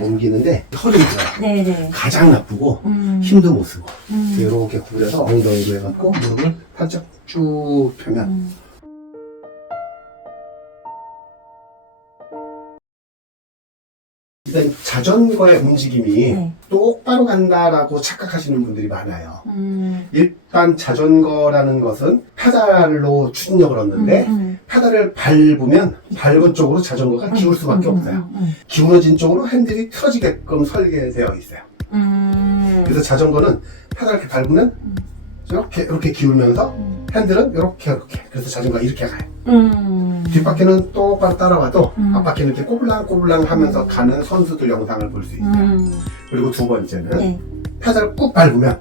옮기는데 허리 있어요. 네네. 가장 나쁘고 힘도 못 쓰고 이렇게 구부려서 엉덩이로 해갖고 무릎을 살짝 쭉 펴면 일단 자전거의 움직임이 네. 똑바로 간다라고 착각하시는 분들이 많아요. 일단 자전거라는 것은 페달로 추진력을 얻는데 페달을 밟으면 밟은 쪽으로 자전거가 기울 수밖에 없어요. 기울어진 쪽으로 핸들이 틀어지게끔 설계되어 있어요. 그래서 자전거는 페달 이렇게 밟으면 이렇게 기울면서 핸들은 이렇게 그래서 자전거가 이렇게 가요. 뒷바퀴는 똑바로 따라와도 앞바퀴는 이렇게 꼬불랑꼬불랑 하면서 가는 선수들 영상을 볼 수 있어요. 그리고 두 번째는 네. 페달을 꾹 밟으면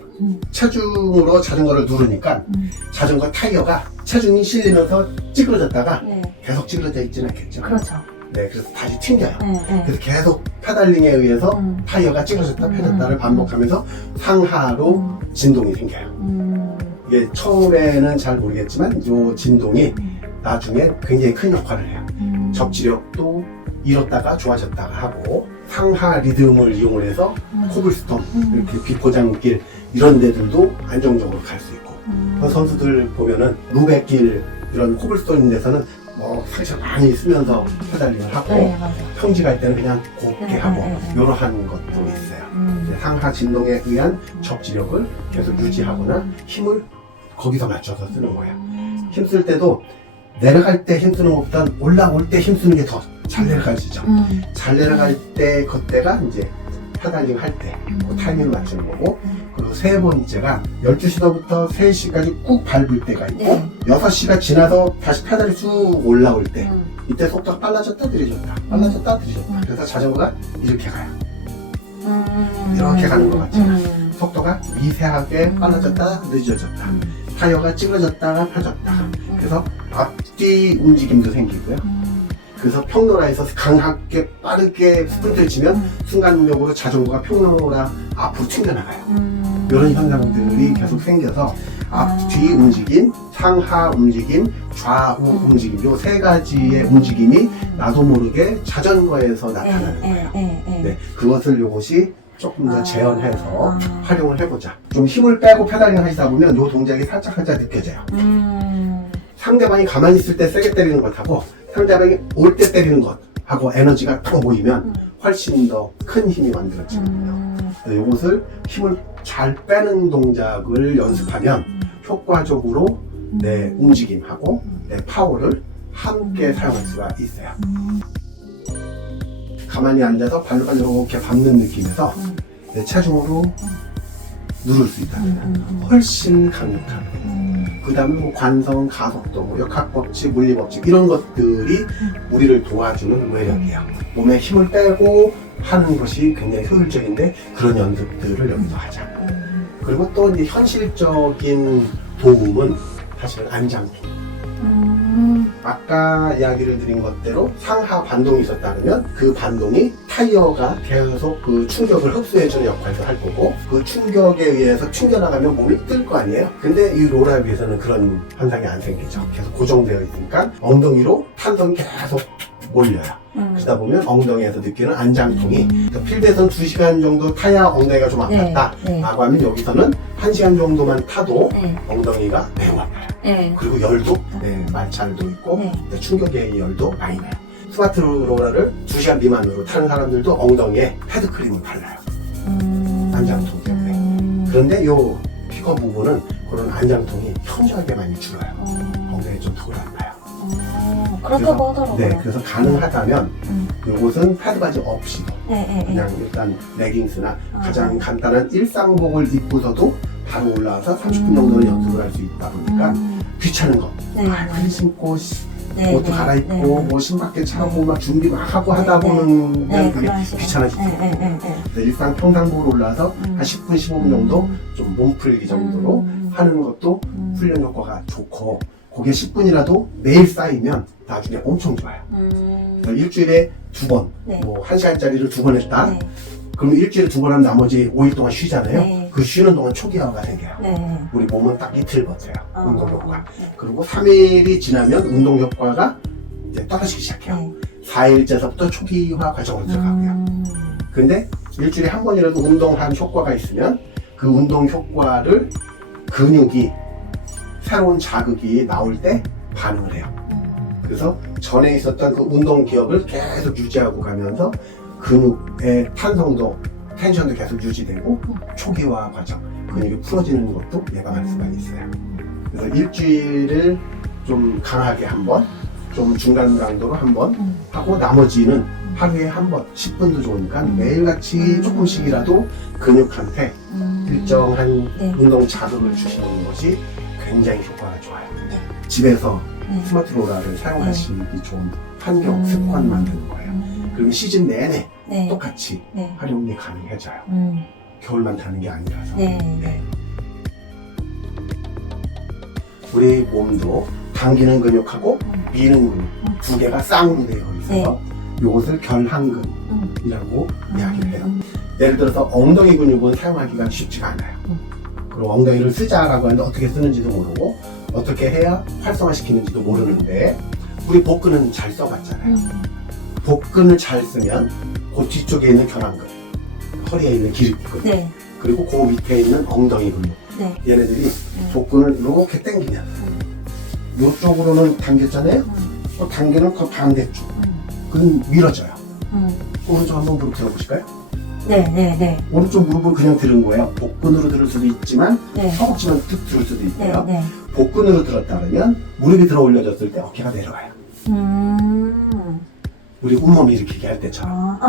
체중으로 자전거를 누르니까 자전거 타이어가 체중이 실리면서 찌그러졌다가 네. 계속 찌그러져 있지는 않겠죠. 그렇죠. 네, 그래서 다시 튕겨요. 네. 그래서 계속 페달링에 의해서 타이어가 찌그러졌다 펴졌다를 반복하면서 상하로 진동이 생겨요. 이게 처음에는 잘 모르겠지만 이 진동이 나중에 굉장히 큰 역할을 해요. 접지력도 잃었다가 좋아졌다가 하고 상하 리듬을 이용을 해서 코블스톤, 이렇게 비포장길 이런 데들도 안정적으로 갈 수 있고 선수들 보면은 루베길 이런 코블스톤인 데서는 뭐 상처 많이 쓰면서 페달링을 하고 네, 맞아요. 평지 갈 때는 그냥 곱게 네, 하고 네, 네. 이러한 것도 있어요. 이제 상하 진동에 의한 접지력을 계속 유지하거나 힘을 거기서 맞춰서 쓰는 거예요. 힘쓸 때도 내려갈 때 힘쓰는 것보단 올라올 때 힘쓰는 게 더 잘 내려가지죠. 잘 내려갈 때 그때가 이제 페달링 할 때 그 타이밍을 맞추는 거고 그리고 세 번째가 12시서부터 3시까지 꾹 밟을 때가 있고 네. 6시가 지나서 다시 페달이 쭉 올라올 때 이때 속도가 빨라졌다 느려졌다 빨라졌다 느려졌다 그래서 자전거가 이렇게 가요. 이렇게 가는 것 같잖아. 속도가 미세하게 빨라졌다 늦어졌다 타이어가 찌그러졌다가 펴졌다 그래서 앞뒤 움직임도 생기고요. 그래서 평로라에서 강하게 빠르게 스프린트를 치면 순간적으로 자전거가 평로라 앞으로 튕겨나가요. 이런 현상들이 계속 생겨서 앞뒤 움직임, 상하 움직임, 좌우 움직임 이 세 가지의 움직임이 나도 모르게 자전거에서 나타나는 거예요. 네, 그것을 요것이 조금 더 재현해서 활용을 해보자. 좀 힘을 빼고 페달링 하시다 보면 이 동작이 살짝 느껴져요. 상대방이 가만히 있을 때 세게 때리는 것하고 상대방이 올 때 때리는 것하고 에너지가 딱 모이면 훨씬 더 큰 힘이 만들어지거든요. 이것을 힘을 잘 빼는 동작을 연습하면 효과적으로 내 움직임하고 내 파워를 함께 사용할 수가 있어요. 가만히 앉아서 발로만 이렇게 밟는 느낌에서 내 체중으로 누를 수 있다면 훨씬 강력한 그 다음에 뭐 관성, 가속도, 뭐 역학법칙, 물리법칙 이런 것들이 우리를 도와주는 외력이에요. 몸에 힘을 빼고 하는 것이 굉장히 효율적인데 그런 연습들을 여기서 하자. 그리고 또 이제 현실적인 도움은 사실 안장통. 아까 이야기를 드린 것대로 상하 반동이 있었다면 그 반동이 타이어가 계속 그 충격을 흡수해주는 역할도 할 거고 그 충격에 의해서 튕겨나가면 몸이 뜰 거 아니에요. 근데 이 롤업에서는 그런 현상이 안 생기죠. 계속 고정되어 있으니까 엉덩이로 탄성이 계속 몰려요. 그러다 보면 엉덩이에서 느끼는 안장통이 그러니까 필드에서는 2시간 정도 타야 엉덩이가 좀 아팠다 라고 하면 여기서는 1시간 정도만 타도 엉덩이가 매우 아파요. 그리고 열도 말찰도 있고 충격의 열도 많이 나요. 스마트 롤러를 2시간 미만으로 타는 사람들도 엉덩이에 패드크림을 발라요. 안장통 때문에. 그런데 이 피커 부분은 그런 안장통이 현저하게 많이 줄어요. 엉덩이 좀 덜 아파요. 그렇다고 하더라고요. 네, 그래서 가능하다면 이것은 패드 바지 없이도 그냥 일단 레깅스나 가장 간단한 일상복을 입고서도 바로 올라와서 30분 정도는 연습을 할 수 있다 보니까 귀찮은 거. 패드 신고 옷도 갈아입고 뭐 신밖에 차고 막 준비 막 하고 하다 보면 그게 귀찮아지죠. 일상 평상복으로 올라와서 한 10분, 15분 정도 좀 몸풀기 정도로 하는 것도 훈련 효과가 좋고 그게 10분이라도 매일 쌓이면 나중에 엄청 좋아요. 일주일에 2번, 뭐 1시간짜리를 2번 했다. 그럼 일주일에 2번 하면 나머지 5일 동안 쉬잖아요. 그 쉬는 동안 초기화가 생겨요. 우리 몸은 딱 이틀 버텨요. 운동 효과. 그리고 3일이 지나면 운동 효과가 이제 떨어지기 시작해요. 4일째서부터 초기화 과정으로 들어가고요. 근데 일주일에 한 번이라도 운동한 효과가 있으면 그 운동 효과를 근육이 새로운 자극이 나올 때 반응을 해요. 그래서 전에 있었던 그 운동 기억을 계속 유지하고 가면서 근육의 탄성도, 텐션도 계속 유지되고 초기화 과정, 근육이 풀어지는 것도 예방할 수가 있어요. 그래서 일주일을 좀 강하게 한 번, 좀 중간 강도로 한 번 하고 나머지는 하루에 한 번, 10분도 좋으니까 매일같이 조금씩이라도 근육한테 일정한 네. 운동 자극을 주시는 것이 굉장히 효과가 좋아요. 네. 집에서 네. 스마트로라를 사용하시기 좋은 환경, 습관 만드는 거예요. 그럼 시즌 내내 네. 똑같이 네. 활용이 가능해져요. 겨울만 타는 게 아니라서. 네. 네. 우리 몸도 당기는 근육하고 미는 근육 두 개가 쌍으로 되어 있어서 이것을 결항근이라고 이야기를 해요. 예를 들어서 엉덩이 근육은 사용하기가 쉽지가 않아요. 그리고 엉덩이를 쓰자라고 하는데 어떻게 쓰는지도 모르고 어떻게 해야 활성화시키는지도 모르는데 우리 복근은 잘 써봤잖아요. 복근을 잘 쓰면 그 뒤쪽에 있는 결항근, 허리에 있는 기립근, 네. 그리고 그 밑에 있는 엉덩이 근육, 네. 얘네들이 복근을 이렇게 당기면 이쪽으로는 당겼잖아요. 또 당기는 그 반대쪽, 그건 밀어져요. 오른쪽 한번 무릎 들어보실까요? 네. 네. 네. 오른쪽 무릎을 그냥 들은 거예요. 복근으로 들을 수도 있지만 네. 허벅지만 툭 들을 수도 네. 있고요. 네. 복근으로 들었다 그러면 무릎이 들어 올려졌을 때 어깨가 내려와요. 우리 온몸 일으키기 할 때처럼.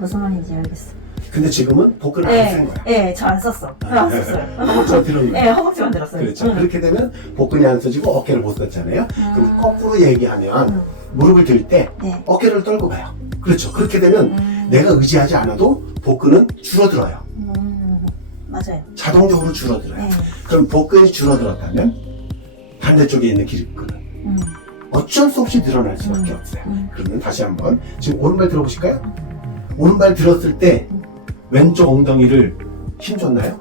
무슨 말인지 알겠어. 근데 지금은 복근을 안 쓴 거야. 네, 저 안 썼어. 안 썼어요. 허벅지만 들은 거야. 네, 허벅지만 들었어요. 그렇죠. 그렇게 되면 복근이 안 써지고 어깨를 못 썼잖아요. 그럼 거꾸로 얘기하면 무릎을 들 때 네. 어깨를 떨고 가요. 그렇죠. 그렇게 되면 내가 의지하지 않아도 복근은 줄어들어요. 맞아요. 자동적으로 줄어들어요. 네. 그럼 복근이 줄어들었다면 반대쪽에 있는 기립근은 어쩔 수 없이 늘어날 수밖에 없어요. 그러면 다시 한번 지금 오른발 들어보실까요? 오른발 들었을 때 왼쪽 엉덩이를 힘줬나요?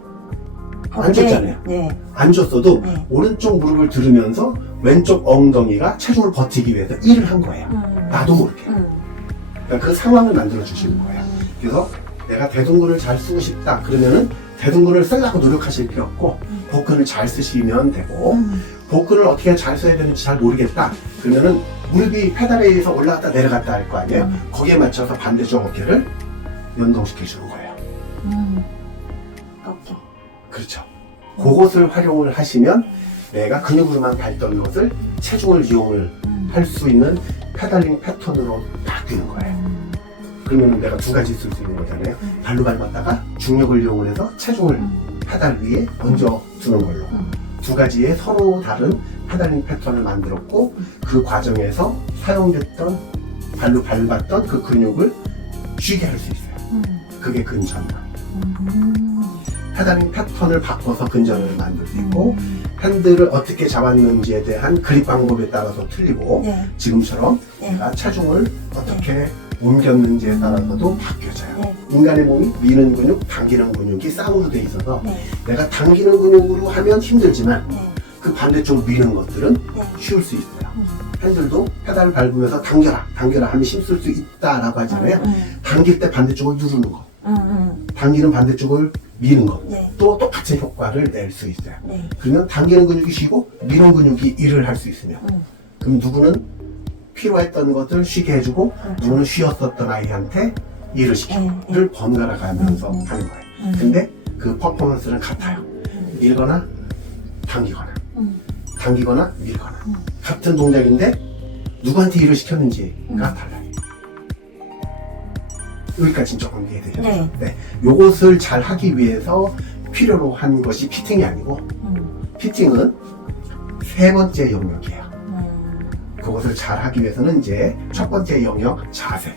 안 줬잖아요. 네. 안 줬어도 네. 오른쪽 무릎을 들으면서 왼쪽 엉덩이가 체중을 버티기 위해서 일을 한 거예요. 나도 모르게. 그러니까 그 상황을 만들어 주시는 거예요. 그래서 내가 대둔근을 잘 쓰고 싶다 그러면은 대둔근을 쓰려고 노력하실 필요 없고 복근을 잘 쓰시면 되고 복근을 어떻게 잘 써야 되는지 잘 모르겠다 그러면은 무릎이 페달에 의해서 올라갔다 내려갔다 할 거 아니에요. 거기에 맞춰서 반대쪽 어깨를 연동시켜 주는 거예요. 오케이. 그렇죠. 그것을 활용을 하시면 내가 근육으로만 밟던 것을 체중을 이용을 할 수 있는 페달링 패턴으로 바뀌는 거예요. 그러면 내가 두 가지 쓸 수 있는 거잖아요. 발로 밟았다가 중력을 이용을 해서 체중을 페달 위에 얹어 두는 걸로 두 가지의 서로 다른 페달링 패턴을 만들었고 그 과정에서 사용됐던 발로 밟았던 그 근육을 쉬게 할 수 있어요. 그게 근전만. 페달링 패턴을 바꿔서 근전을 만들 수 있고 핸들을 어떻게 잡았는지에 대한 그립 방법에 따라서 틀리고 네. 지금처럼 네. 내가 체중을 어떻게 옮겼는지에 따라서도 바뀌어져요. 네. 인간의 몸이 미는 근육, 당기는 근육이 쌍으로 돼 있어서 네. 내가 당기는 근육으로 하면 힘들지만 네. 그 반대쪽으로 미는 것들은 네. 쉬울 수 있어요. 핸들도 페달을 밟으면서 당겨라 하면 힘쓸 수 있다라고 하잖아요. 당길 때 반대쪽을 누르는 거, 당기는 반대쪽을 미는 거, 네. 또 똑같은 효과를 낼 수 있어요. 네. 그러면 당기는 근육이 쉬고 미는 근육이 일을 할 수 있으면 그럼 누구는 피로했던 것을 쉬게 해주고 누구는 쉬었었던 아이한테 일을 시켜를 번갈아 가면서 하는 거예요. 근데 그 퍼포먼스는 같아요. 밀거나 당기거나 당기거나 밀거나 같은 동작인데 누구한테 일을 시켰는지가 달라요. 여기까지는 조금 이해되셨죠? 네. 네. 요것을 잘 하기 위해서 필요로 한 것이 피팅이 아니고 피팅은 세 번째 영역이에요. 그것을 잘 하기 위해서는 이제 첫 번째 영역 자세.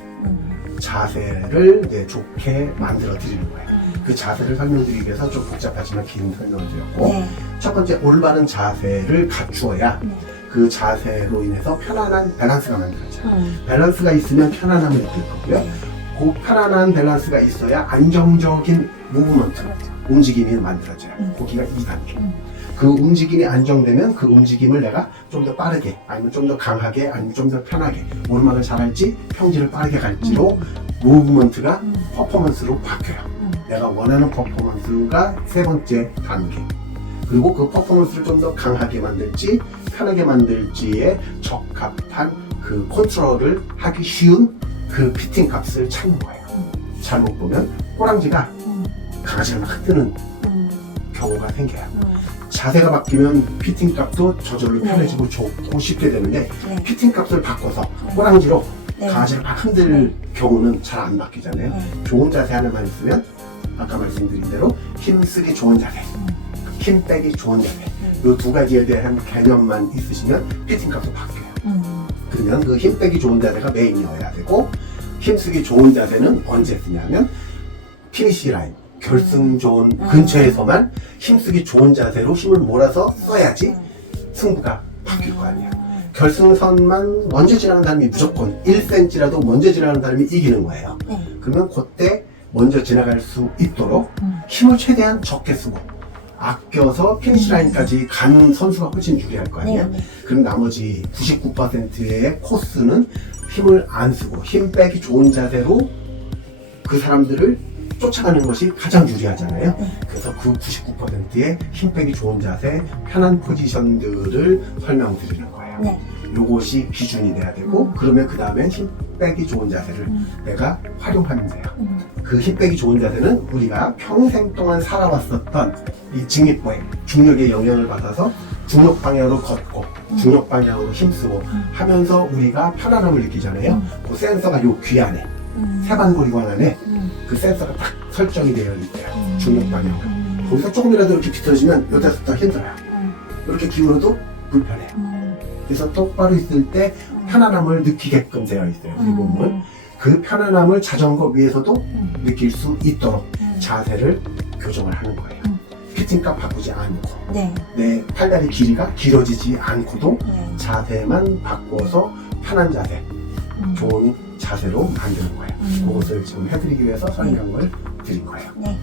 자세를 이제 좋게 만들어 드리는 거예요. 그 자세를 설명드리기 위해서 좀 복잡하지만 긴 설명을 드렸고 네. 첫 번째 올바른 자세를 갖추어야 네. 그 자세로 인해서 편안한 밸런스가 만들어져요. 밸런스가 있으면 편안함을 느낄 거고요. 네. 그 편안한 밸런스가 있어야 안정적인 무브먼트, 그렇죠. 움직임이 만들어져요. 거기가 2단계. 그 움직임이 안정되면 그 움직임을 내가 좀 더 빠르게 아니면 좀 더 강하게 아니면 좀 더 편하게 오르막을 잘할지 평지를 빠르게 갈지로 무브먼트가 퍼포먼스로 바뀌어요. 내가 원하는 퍼포먼스가 세 번째 단계. 그리고 그 퍼포먼스를 좀 더 강하게 만들지 편하게 만들지에 적합한 그 컨트롤을 하기 쉬운 그 피팅 값을 찾는 거예요. 잘못 보면 꼬랑지가 강아지를 막 흔드는 경우가 생겨요. 자세가 바뀌면 피팅 값도 저절로 편해지고 좋고 쉽게 되는데 네. 피팅 값을 바꿔서 꼬랑지로 네. 강아지를 막 흔들 경우는 잘 안 바뀌잖아요. 네. 좋은 자세 하나만 있으면 아까 말씀드린 대로 힘쓰기 좋은 자세, 힘 빼기 좋은 자세 이 두 가지에 대한 개념만 있으시면 피팅 값도 바뀌어요. 그러면 그 힘 빼기 좋은 자세가 메인이어야 되고 힘쓰기 좋은 자세는 언제 쓰냐면 피니시 라인 결승존 근처에서만 힘쓰기 좋은 자세로 힘을 몰아서 써야지 승부가 바뀔 거 아니에요. 결승선만 먼저 지나가는 사람이 무조건 1cm라도 먼저 지나가는 사람이 이기는 거예요. 네. 그러면 그때 먼저 지나갈 수 있도록 힘을 최대한 적게 쓰고 아껴서 피니시 라인까지 간 선수가 훨씬 유리할 거 아니에요. 네. 그럼 나머지 99%의 코스는 힘을 안 쓰고 힘 빼기 좋은 자세로 그 사람들을 쫓아가는 것이 가장 유리하잖아요. 네. 그래서 그 99%의 힘 빼기 좋은 자세, 편한 포지션들을 설명드리는 거예요. 네. 요것이 기준이 돼야 되고 그러면 그 다음에 힘 빼기 좋은 자세를 내가 활용하면 돼요. 그 힘 빼기 좋은 자세는 우리가 평생 동안 살아왔었던 이 직립보행, 중력의 영향을 받아서 중력 방향으로 걷고 중력 방향으로 힘쓰고 하면서 우리가 편안함을 느끼잖아요. 그 센서가 요 귀 안에 세반고리관 안에 그 센서가 딱 설정이 되어 있대요. 중력 방향으로. 거기서 조금이라도 이렇게 비틀어지면 요때부터 힘들어요. 이렇게 기울어도 불편해요. 그래서 똑바로 있을 때 편안함을 느끼게끔 되어 있어요. 이 몸은. 그 편안함을 자전거 위에서도 느낄 수 있도록 자세를 교정을 하는 거예요. 피팅값 바꾸지 않고 네. 내 팔다리 길이가 길어지지 않고도 네. 자세만 바꿔서 편한 자세, 좋은 자세로 만드는 거예요. 그것을 지금 해드리기 위해서 설명을 드린 거예요. 네.